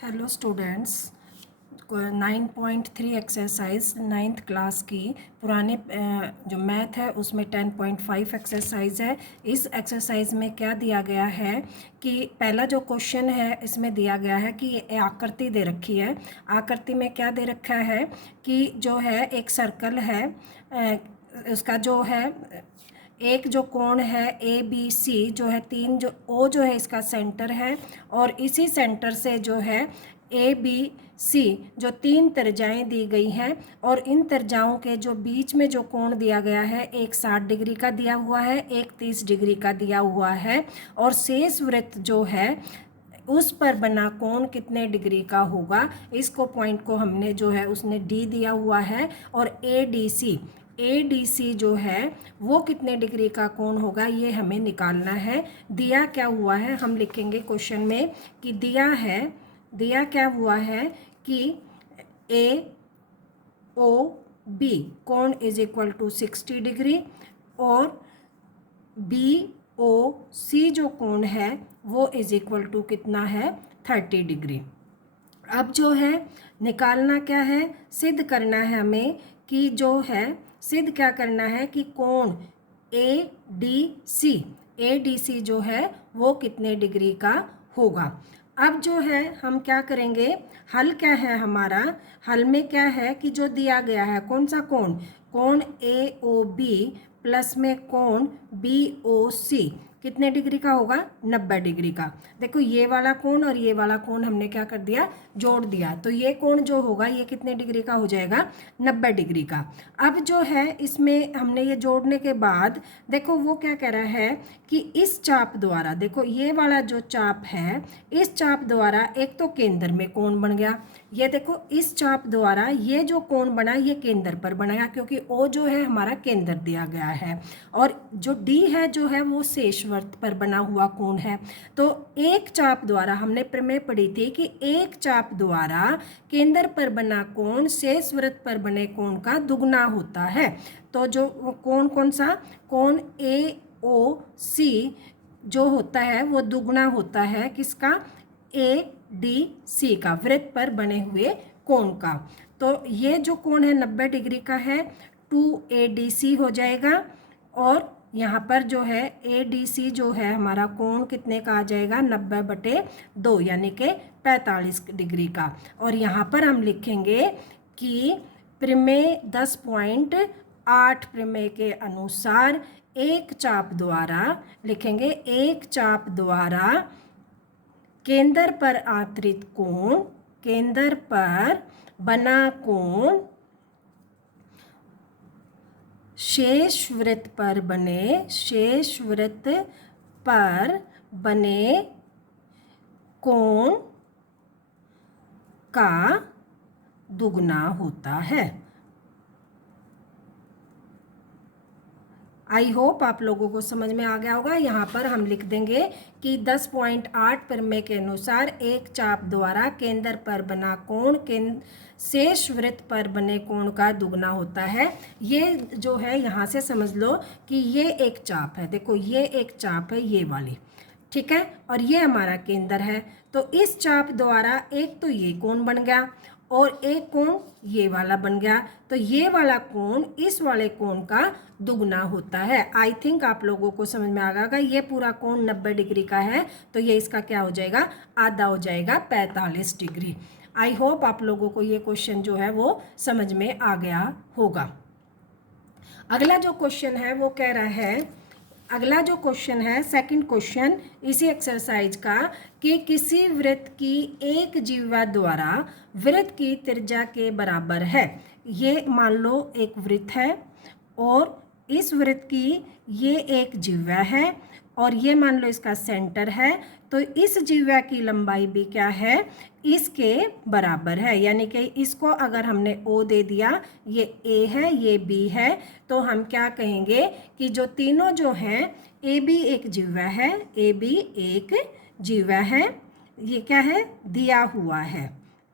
Hello students, 9.3 exercise 9th class की पुराने जो मैथ है उसमें 10.5 एक्सरसाइज है। इस एक्सरसाइज में क्या दिया गया है कि पहला जो क्वेश्चन है इसमें दिया गया है कि ये आकृति दे रखी है। आकृति में क्या दे रखा है कि जो है एक सर्कल है, उसका जो है एक जो कोण है ए बी सी जो है तीन, जो ओ जो है इसका सेंटर है और इसी सेंटर से जो है ए बी सी जो तीन त्रिज्याएं दी गई हैं और इन त्रिज्याओं के जो बीच में जो कोण दिया गया है एक 60 डिग्री का दिया हुआ है, एक 30 डिग्री का दिया हुआ है और शेष वृत्त जो है उस पर बना कोण कितने डिग्री का होगा। इसको पॉइंट को हमने जो है उसने डी दिया हुआ है और ए डी सी जो है वो कितने डिग्री का कोण होगा ये हमें निकालना है। दिया क्या हुआ है हम लिखेंगे क्वेश्चन में कि दिया क्या हुआ है कि ए ओ बी कोण इज इक्वल टू 60 डिग्री और बी ओ सी जो कोण है वो इज इक्वल टू कितना है 30 डिग्री। अब जो है निकालना क्या है, सिद्ध करना है हमें कि जो है सिद्ध क्या करना है कि कोण ए डी सी जो है वो कितने डिग्री का होगा। अब जो है हम क्या करेंगे, हल क्या है हमारा, हल में क्या है कि जो दिया गया है कौन सा कोण ए ओ बी प्लस में कोण बी ओ सी कितने डिग्री का होगा 90 डिग्री का। देखो ये वाला कोण और ये वाला कोण हमने क्या कर दिया, जोड़ दिया, तो ये कोण जो होगा ये कितने डिग्री का हो जाएगा 90 डिग्री का। अब जो है इसमें हमने ये जोड़ने के बाद देखो वो क्या कह रहा है कि इस चाप द्वारा, देखो ये वाला जो चाप है इस चाप द्वारा एक तो केंद्र में कोण बन गया, ये देखो इस चाप द्वारा ये जो कोण बना ये केंद्र पर बनेगा क्योंकि ओ जो है हमारा केंद्र दिया गया है और जो डी है जो है वो शेष वृत्त पर बना हुआ कोण है। तो एक चाप द्वारा हमने प्रमेय पढ़ी थी कि एक चाप द्वारा केंद्र पर बना कोण शेष वृत्त पर बने कोण का दुगना होता है। तो जो कोण कौन सा, कोण ए ओ सी जो होता है वो दुगना होता है किसका, ए डी सी का, वृत्त पर बने हुए कोण का। तो ये जो कोण है 90 डिग्री का है 2ADC हो जाएगा और यहाँ पर जो है ADC जो है हमारा कोण कितने का आ जाएगा 90/2 यानी कि 45 डिग्री का। और यहाँ पर हम लिखेंगे कि प्रमेय 10.8 प्रमेय के अनुसार एक चाप द्वारा, लिखेंगे एक चाप द्वारा केंद्र पर आंतरिक कोण, केंद्र पर बना कोण शेष वृत्त पर बने कोण का दुगना होता है। आई होप आप लोगों को समझ में आ गया होगा। यहाँ पर हम लिख देंगे कि 10.8 प्रमेय के अनुसार एक चाप द्वारा केंद्र पर बना कोण शेष वृत्त पर बने कोण का दुगना होता है। ये जो है यहाँ से समझ लो कि ये एक चाप है, देखो ये एक चाप है ये वाली, ठीक है, और ये हमारा केंद्र है। तो इस चाप द्वारा एक तो ये कोण बन गया और एक कोण ये वाला बन गया, तो ये वाला कोण इस वाले कोण का दुगना होता है। आई थिंक आप लोगों को समझ में आ गया, ये पूरा कोण 90 डिग्री का है तो ये इसका क्या हो जाएगा, आधा हो जाएगा 45 डिग्री। आई होप आप लोगों को ये क्वेश्चन जो है वो समझ में आ गया होगा। अगला जो क्वेश्चन है वो कह रहा है, अगला जो क्वेश्चन है सेकंड क्वेश्चन इसी एक्सरसाइज का कि किसी वृत्त की एक जिह्वा द्वारा वृत्त की त्रिज्या के बराबर है। ये मान लो एक वृत्त है और इस वृत्त की ये एक जिह्वा है और ये मान लो इसका सेंटर है, तो इस जिह्वा की लंबाई भी क्या है, इसके बराबर है। यानी कि इसको अगर हमने O दे दिया, ये A है ये B है, तो हम क्या कहेंगे कि जो तीनों जो हैं AB एक जिह्वा है, AB एक जिह्वा है, ये क्या है दिया हुआ है,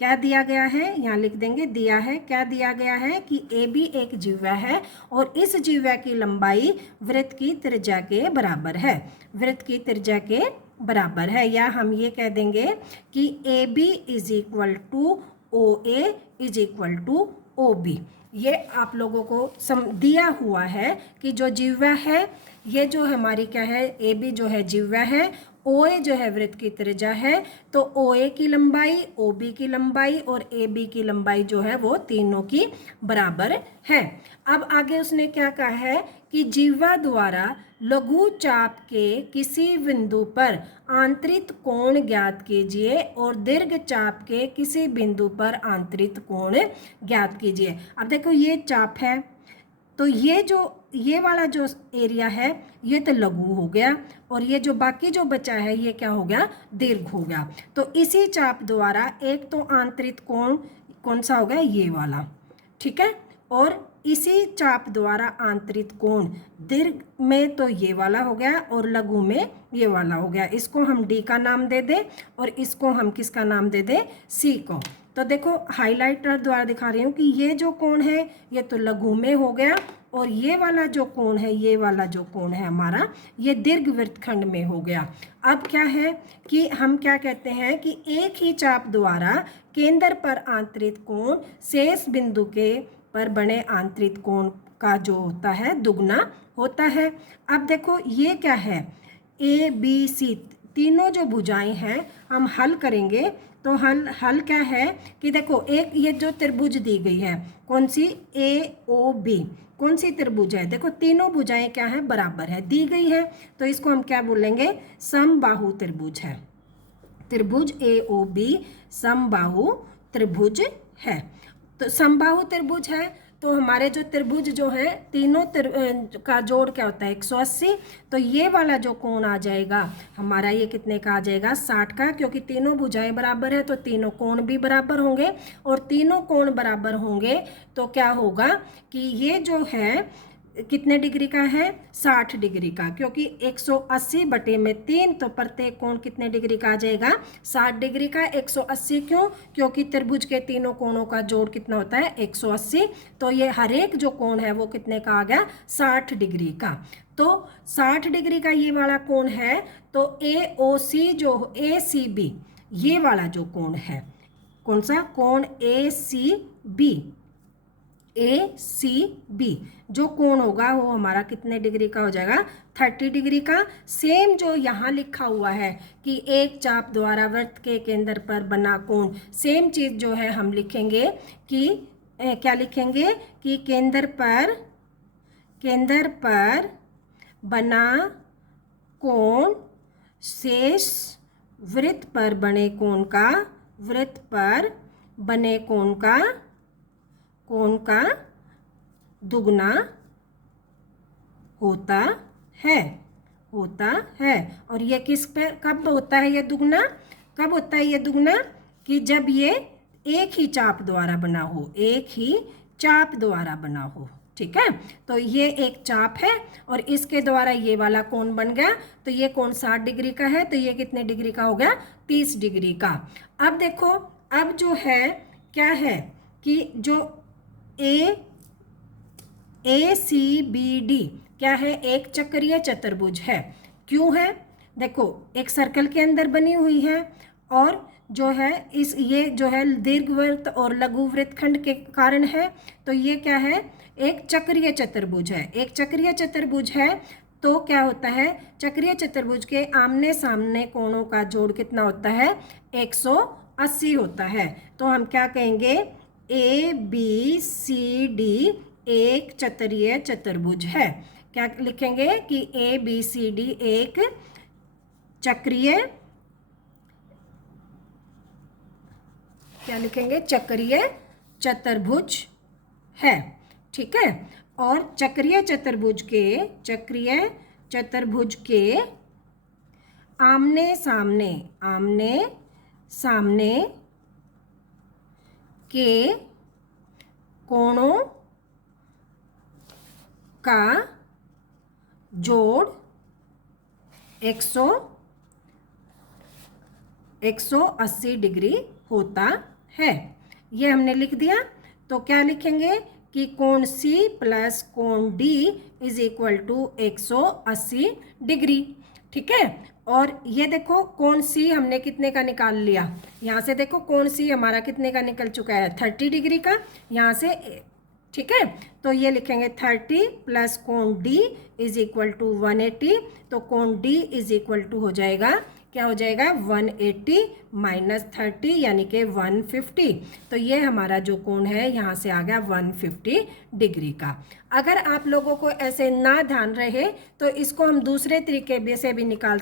क्या दिया गया है यहाँ लिख देंगे, दिया है, क्या दिया गया है कि AB एक जिह्वा है और इस जिह्वा की लंबाई वृत्त की त्रिज्या के बराबर है, वृत्त की त्रिज्या के बराबर है, या हम ये कह देंगे कि A B is equal to O A is equal to O B. ये आप लोगों को दिया हुआ है कि जो जिह्वा है, ये जो हमारी क्या है, ए बी जो है जिह्वा है, ओ ए जो है वृत्त की त्रिज्या है, तो ओ ए की लंबाई, ओ बी की लंबाई और ए बी की लंबाई जो है वो तीनों की बराबर है। अब आगे उसने क्या कहा है कि जिह्वा द्वारा लघु चाप के किसी बिंदु पर आंतरिक कोण ज्ञात कीजिए और दीर्घ चाप के किसी बिंदु पर आंतरिक कोण ज्ञात कीजिए। अब देखो ये चाप है, तो ये वाला जो एरिया है ये तो लघु हो गया, और ये जो बाकी जो बचा है ये क्या हो गया, दीर्घ हो गया। तो इसी चाप द्वारा एक तो आंतरिक कोण कौन सा हो गया, ये वाला, ठीक है, और इसी चाप द्वारा आंतरिक कोण दीर्घ में तो ये वाला हो गया और लघु में ये वाला हो गया। इसको हम डी का नाम दे दें और इसको हम किसका नाम दे दें, सी को। तो देखो हाइलाइटर द्वारा दिखा रही हूँ कि ये जो कोण है ये तो लघु में हो गया, और ये वाला जो कोण है, ये वाला जो कोण है हमारा, ये दीर्घ वृत्तखंड में हो गया। अब क्या है कि हम क्या कहते हैं कि एक ही चाप द्वारा केंद्र पर आंतरिक कोण शेष बिंदु के पर बने आंतरिक कोण का जो होता है दुगना होता है। अब देखो ये क्या है, ए बी सी तीनों जो भुजाएं हैं हम हल करेंगे, तो हल क्या है कि देखो एक ये जो त्रिभुज दी गई है, कौन सी, ए ओ बी, कौन सी त्रिभुज है, देखो तीनों भुजाएं क्या है, बराबर है, दी गई है, तो इसको हम क्या बोलेंगे, समबाहु त्रिभुज है। त्रिभुज ए ओ बी समबाहु त्रिभुज है। तो समबाहु त्रिभुज है, तो हमारे जो त्रिभुज जो है तीनों का जोड़ क्या होता है, 180। तो ये वाला जो कोण आ जाएगा हमारा, ये कितने का आ जाएगा, 60 का, क्योंकि तीनों भुजाएं बराबर है तो तीनों कोण भी बराबर होंगे, और तीनों कोण बराबर होंगे तो क्या होगा कि ये जो है कितने डिग्री का है, 60 डिग्री का, क्योंकि 180 बटे में 3, तो प्रत्येक कोण कितने डिग्री का आ जाएगा, 60 डिग्री का। 180 क्यों, क्योंकि त्रिभुज के तीनों कोणों का जोड़ कितना होता है, 180, तो ये हर एक जो कोण है वो कितने का आ गया, 60 डिग्री का। तो 60 डिग्री का ये वाला कोण है, तो ए ओ सी जो ए सी बी, ये वाला जो कोण है, कौन सा कोण, ए सी बी, ए सी बी जो कोण होगा वो हमारा कितने डिग्री का हो जाएगा, 30 डिग्री का। सेम जो यहाँ लिखा हुआ है कि एक चाप द्वारा वृत्त के केंद्र पर बना कोण, सेम चीज़ जो है हम लिखेंगे कि क्या लिखेंगे कि केंद्र पर बना कोण शेष वृत्त पर बने कोण का, वृत्त पर बने कोण का दुगना होता है। और ये किस पे कब होता है, ये दुगना कब होता है, ये दुगना कि जब ये एक ही चाप द्वारा बना हो, एक ही चाप द्वारा बना हो, ठीक है। तो ये एक चाप है और इसके द्वारा ये वाला कोण बन गया, तो ये कोण 60 डिग्री का है, तो ये कितने डिग्री का हो गया, 30 डिग्री का। अब देखो, अब जो है क्या है कि जो ए सी बी डी क्या है, एक चक्रीय चतुर्भुज है। क्यों है, देखो एक सर्कल के अंदर बनी हुई है, और जो है ये जो है दीर्घवृत्त और लघु वृत्तखंड के कारण है, तो ये क्या है, एक चक्रीय चतुर्भुज है। एक चक्रीय चतुर्भुज है तो क्या होता है, चक्रीय चतुर्भुज के आमने सामने कोणों का जोड़ कितना होता है, 180 होता है। तो हम क्या कहेंगे, ए बी सी डी एक चक्रीय चतुर्भुज है। क्या लिखेंगे कि ए बी सी डी एक चक्रीय, क्या लिखेंगे, चक्रीय चतुर्भुज है, ठीक है। और चक्रीय चतुर्भुज के आमने सामने के कोणों का जोड़ 180 डिग्री होता है। ये हमने लिख दिया। तो क्या लिखेंगे कि कोण C प्लस कोण D is equal to 180 degree, ठीक है। और ये देखो कोण सी हमने कितने का निकाल लिया, यहाँ से देखो कोण सी हमारा कितने का निकल चुका है 30 डिग्री का, यहाँ से ठीक है। तो ये लिखेंगे 30 प्लस कोण डी इज इक्वल टू 180, तो कोण डी इज इक्वल टू हो जाएगा, क्या हो जाएगा 180 माइनस 30 यानी कि 150। तो ये हमारा जो कोण है यहाँ से आ गया 150 डिग्री का। अगर आप लोगों को ऐसे ना ध्यान रहे तो इसको हम दूसरे तरीके से भी निकाल